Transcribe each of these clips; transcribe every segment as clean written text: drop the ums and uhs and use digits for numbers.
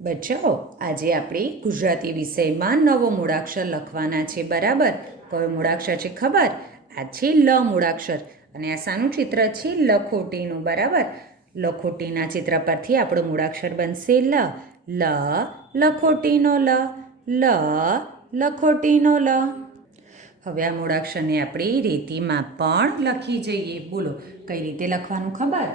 બચ્ચાઓ, આજે આપણે ગુજરાતી વિષયમાં નવો મૂળાક્ષર લખવાના છે. બરાબર? કયો મૂળાક્ષર છે ખબર? આ છે લ મૂળાક્ષર. અને આ શાનું ચિત્ર છે? લખોટીનું. બરાબર? લખોટીના ચિત્ર પરથી આપણો મૂળાક્ષર બનશે લ. લ લખોટીનો લ. લ લખોટીનો લ. હવે આ મૂળાક્ષરને આપણે રેતીમાં પણ લખી જઈએ. બોલો, કઈ રીતે લખવાનું ખબર?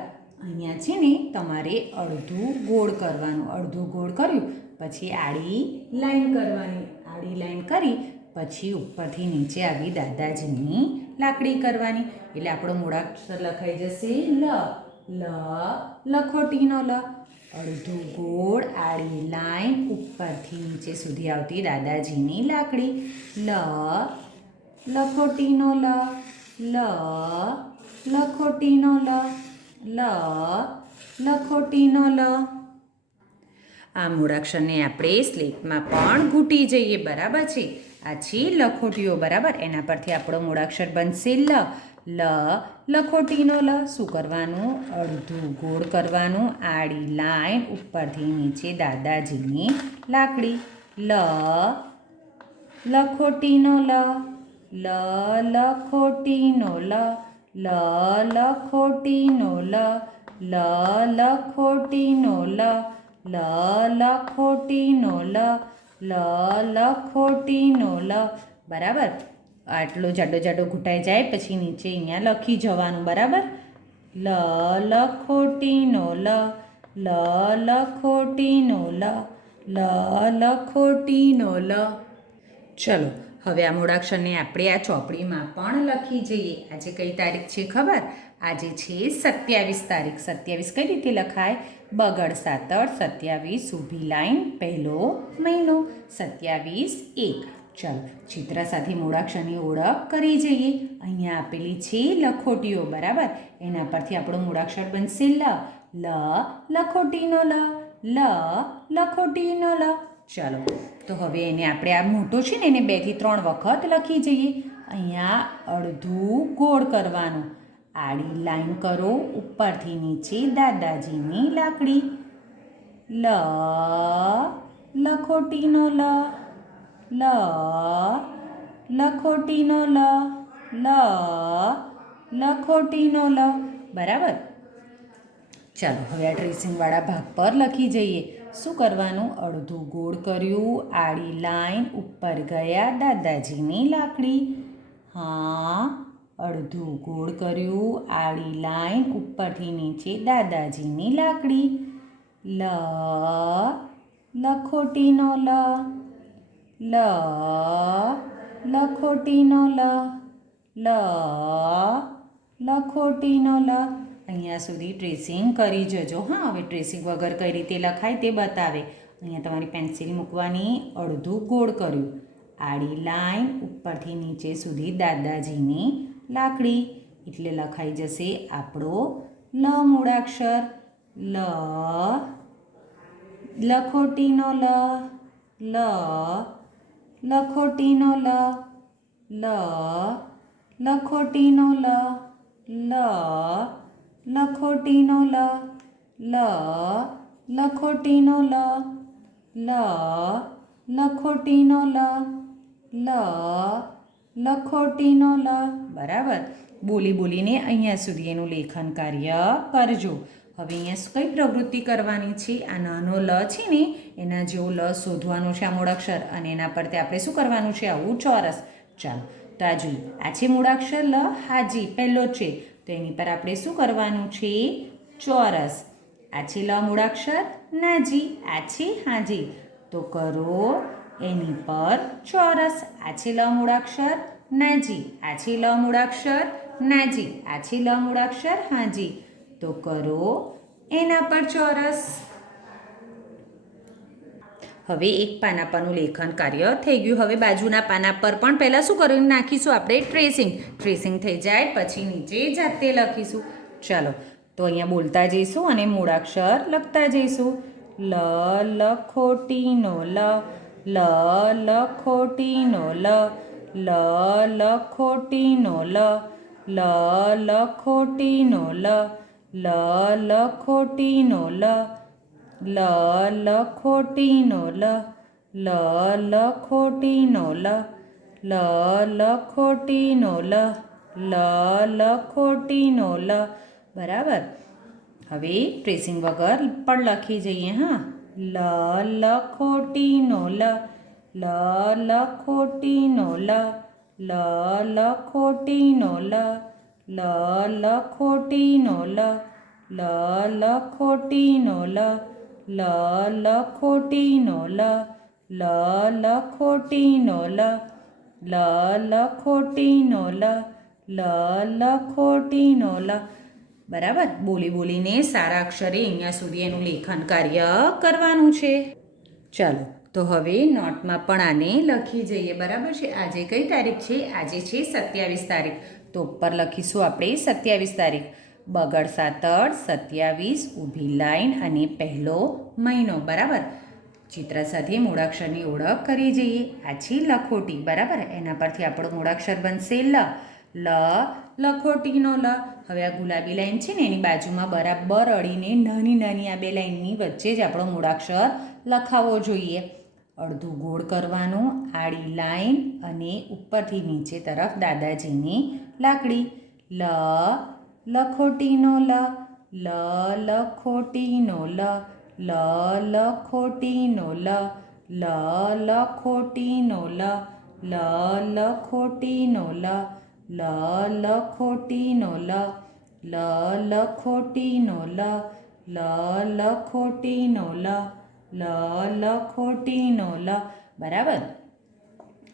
અહીંયા છે ને તમારે અડધું ગોળ કરવાનું. અડધું ગોળ કર્યું પછી આડી લાઈન કરવાની. આડી લાઈન કરી પછી ઉપરથી નીચે આવી દાદાજીની લાકડી કરવાની. એટલે આપણો મૂળાક્ષર લખાઈ જશે લ. લ લખોટીનો લ. અડધું ગોળ આડી લાઈન ઉપરથી નીચે સુધી આવતી દાદાજીની લાકડી. લ લખોટીનો લ. લ લખોટીનો લ. લ લખોટીનો લ. આ મૂળાક્ષરને આપણે સ્લેટમાં પણ ઘૂંટી જઈએ. બરાબર છે? આ છે લખોટીઓ. બરાબર? એના પરથી આપણો મૂળાક્ષર બનશે લ. લ લખોટીનો લ. શું કરવાનું? અડધું ગોળ કરવાનું. આડી લાઈન ઉપરથી નીચે દાદાજીની લાકડી. લ લખોટીનો લ. લ લખોટીનો લ. લ લખોટીનો લ. લ લખોટીનો લ. લ લખોટીનો લ. લ લખોટીનો લ. બરાબર? આટલો જાડો જાડો ઘૂંટાઈ જાય પછી નીચે અહીંયા લખી જવાનું. બરાબર? લ લખોટીનો લ. લ લખોટીનો લ. લ લખોટીનો લ. ચલો, હવે આ મૂળાક્ષરને આપણે આ ચોપડીમાં પણ લખી જઈએ. આજે કઈ તારીખ છે ખબર? આજે છે 27 તારીખ. 27 કઈ રીતે લખાય? બગડ સાતડ 27 ઊભી લાઈન પહેલો મહિનો. 27 1. ચાલો, ચિત્ર સાથે મૂળાક્ષરની ઓળખ કરી જઈએ. અહીંયા આપેલી છે લખોટીઓ. બરાબર? એના પરથી આપણો મૂળાક્ષર બનશે લ. લ લખોટીનો લ. લ લખોટીનો લ. ચાલો, તો હવે એને આપણે આ મોટો છે ને એને 2 થી 3 વખત લખી જઈએ. અહીંયા અડધું ગોળ કરવાનું. આડી લાઈન કરો ઉપરથી નીચે દાદાજીની લાકડી. લ લખોટીનો લ. લ લખોટીનો લ. લ લખોટીનો લ. બરાબર? ચાલો, હવે આ ટ્રેસિંગવાળા ભાગ પર લખી જઈએ. શું કરવાનું? અડધું ગોળ કર્યું. આડી લાઈન ઉપર ગયા દાદાજીની લાકડી. હા, અડધું ગોળ કર્યું. આડી લાઈન ઉપરથી નીચે દાદાજીની લાકડી. લ લખોટીનો લ. લ લખોટીનો લ. લ લખોટીનો લ. અહીંયા સુધી ટ્રેસિંગ કરી જજો. હા, હવે ટ્રેસિંગ વગર કઈ રીતે લખાય તે બતાવે. અહીંયા તમારી પેન્સિલ મૂકવાની. અડધું ગોળ કર્યું. આડી લાઈન ઉપરથી નીચે સુધી દાદાજીની લાકડી. એટલે લખાઈ જશે આપણો લ મૂળાક્ષર. લ લખોટીનો લ. લ લખોટીનો લ. લ લખોટીનો લ. લ લખોટીનો લ. લ લખોટીનો લ. લ લખોટીનો લ. લ લખોટીનો લ. બરાબર? બોલી બોલીને અહીંયા સુધી એનું લેખન કાર્ય કરજો. હવે અહીંયા કઈ પ્રવૃત્તિ કરવાની છે? આ નાનો લ છે ને એના જેવો લ શોધવાનો છે આ મૂળાક્ષર. અને એના પરથી આપણે શું કરવાનું છે? આવું ચોરસ. ચાલો, તો આ જોઈએ. આ છે મૂળાક્ષર લ. હાજી પહેલો છે, તો એની પર આપણે શું કરવાનું છે? ચોરસ. આ છે લ મૂળાક્ષર નાજી. આ છે હાજી, તો કરો એની પર ચોરસ. આ છે લ મૂળાક્ષર નાજી. આ છે લ મૂળાક્ષર નાજી. આ છે લ મૂળાક્ષર હાજી, તો કરો એના પર ચોરસ. હવે એક પાના પરનું લેખન કાર્ય થઈ ગયું. હવે બાજુના પાના પર પણ પહેલાં શું કરવું? નાખીશું આપણે ટ્રેસિંગ. ટ્રેસિંગ થઈ જાય પછી નીચે જાતે લખીશું. ચાલો, તો અહીંયા બોલતા જઈશું અને મૂળાક્ષર લખતા જઈશું. લ લખોટીનો લ. લ લખોટીનો લ. લ લખોટીનો લ. લ લખોટીનો લ. લ લખોટીનો લ. લ લખોટીનો લ, લ લખોટીનો લ, લ લખોટીનો લ, લ લખોટીનો લ. બરાબર. હવે ટ્રેસિંગ વગર પણ લખી જઈએ. હા, લ લખોટીનો લ, લ લખોટીનો લ, લ લખોટીનો લ, લ લખોટીનો લ, લ લખોટીનો લ, લ લખોટીનો લ, લ લખોટીનો લ, લ લખોટીનો લ, લ લખોટીનો લ. બરાબર. બોલી બોલીને સારા અક્ષરે અહીંયા સુધી એનું લેખન કાર્ય કરવાનું છે. ચાલો, તો હવે નોટમાં પણ આને લખી જઈએ. બરાબર છે. આજે કઈ તારીખ છે? આજે છે 27 તારીખ. તો ઉપર લખીશું આપણે 27 તારીખ. બગડ સાતડ 27, ઊભી લાઈન અને પહેલો મહિનો. બરાબર. ચિત્ર સાથે મૂળાક્ષરની ઓળખ કરી જઈએ. આ છે લખોટી. બરાબર. એના પરથી આપણો મૂળાક્ષર બનશે લ. લ લખોટીનો લ. હવે આ ગુલાબી લાઈન છે ને એની બાજુમાં બરાબર અડીને નાની નાની આ બે લાઈનની વચ્ચે જ આપણો મૂળાક્ષર લખાવવો જોઈએ. અડધું ગોળ કરવાનું, આડી લાઈન અને ઉપરથી નીચે તરફ દાદાજીની લાકડી. લ લખોટીનો લ, લ લખોટીનો લ, લ લખોટીનો લ, લ લખોટીનો લ, લ લખોટીનો લ, લ લખોટીનો લ, લ લખોટીનો લ, લ લખોટીનો લ, લ લખોટીનો લ. બરાબર.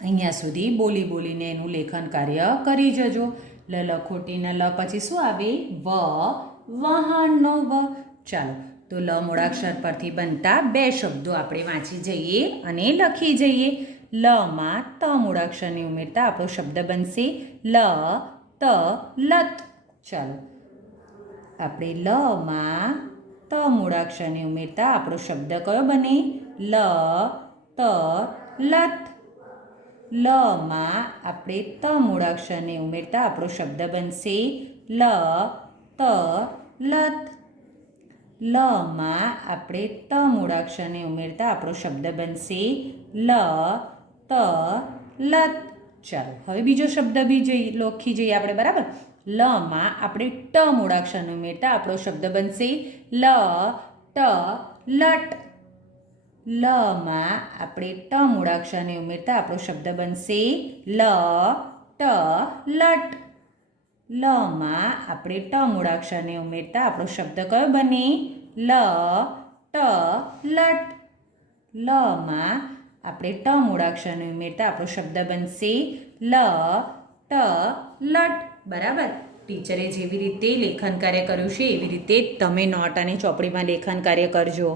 અહીંયા સુધી બોલી બોલીને એનું લેખન કાર્ય કરી જજો. લ લખોટીના લ પછી શું આવે? વ વહાણનો વ. ચાલો, તો લ મૂળાક્ષર પરથી બનતા બે શબ્દો આપણે વાંચી જઈએ અને લખી જઈએ. લ માં ત મૂળાક્ષરને ઉમેરતા આપણો શબ્દ બનશે લ ત લત. ચાલો, આપણે લ માં ત મૂળાક્ષરને ઉમેરતા આપણો શબ્દ કયો બને? લ ત લત. લ માં આપણે ત મૂળાક્ષરને ઉમેરતા આપણો શબ્દ બનશે લ ત લત. લ માં આપણે ત મૂળાક્ષરને ઉમેરતા આપણો શબ્દ બનશે લ ત લત. ચાલો, હવે બીજો શબ્દ બી લખી જઈએ આપણે. બરાબર. લ માં આપણે ટ મૂળાક્ષરને ઉમેરતા આપણો શબ્દ બનશે લ ટ લટ. લ માં આપણે ટ મૂળાક્ષરને ઉમેરતા આપણો શબ્દ બનશે લ ટ લટ. લ માં આપણે ટ મૂળાક્ષરને ઉમેરતા આપણો શબ્દ કયો બને? લ ટ લટ. લ માં આપણે ટ મૂળાક્ષરને ઉમેરતા આપણો શબ્દ બનશે લ ટ લટ. બરાબર. ટીચરે જેવી રીતે લેખન કાર્ય કર્યું છે એવી રીતે તમે નોટ અને ચોપડીમાં લેખન કાર્ય કરજો.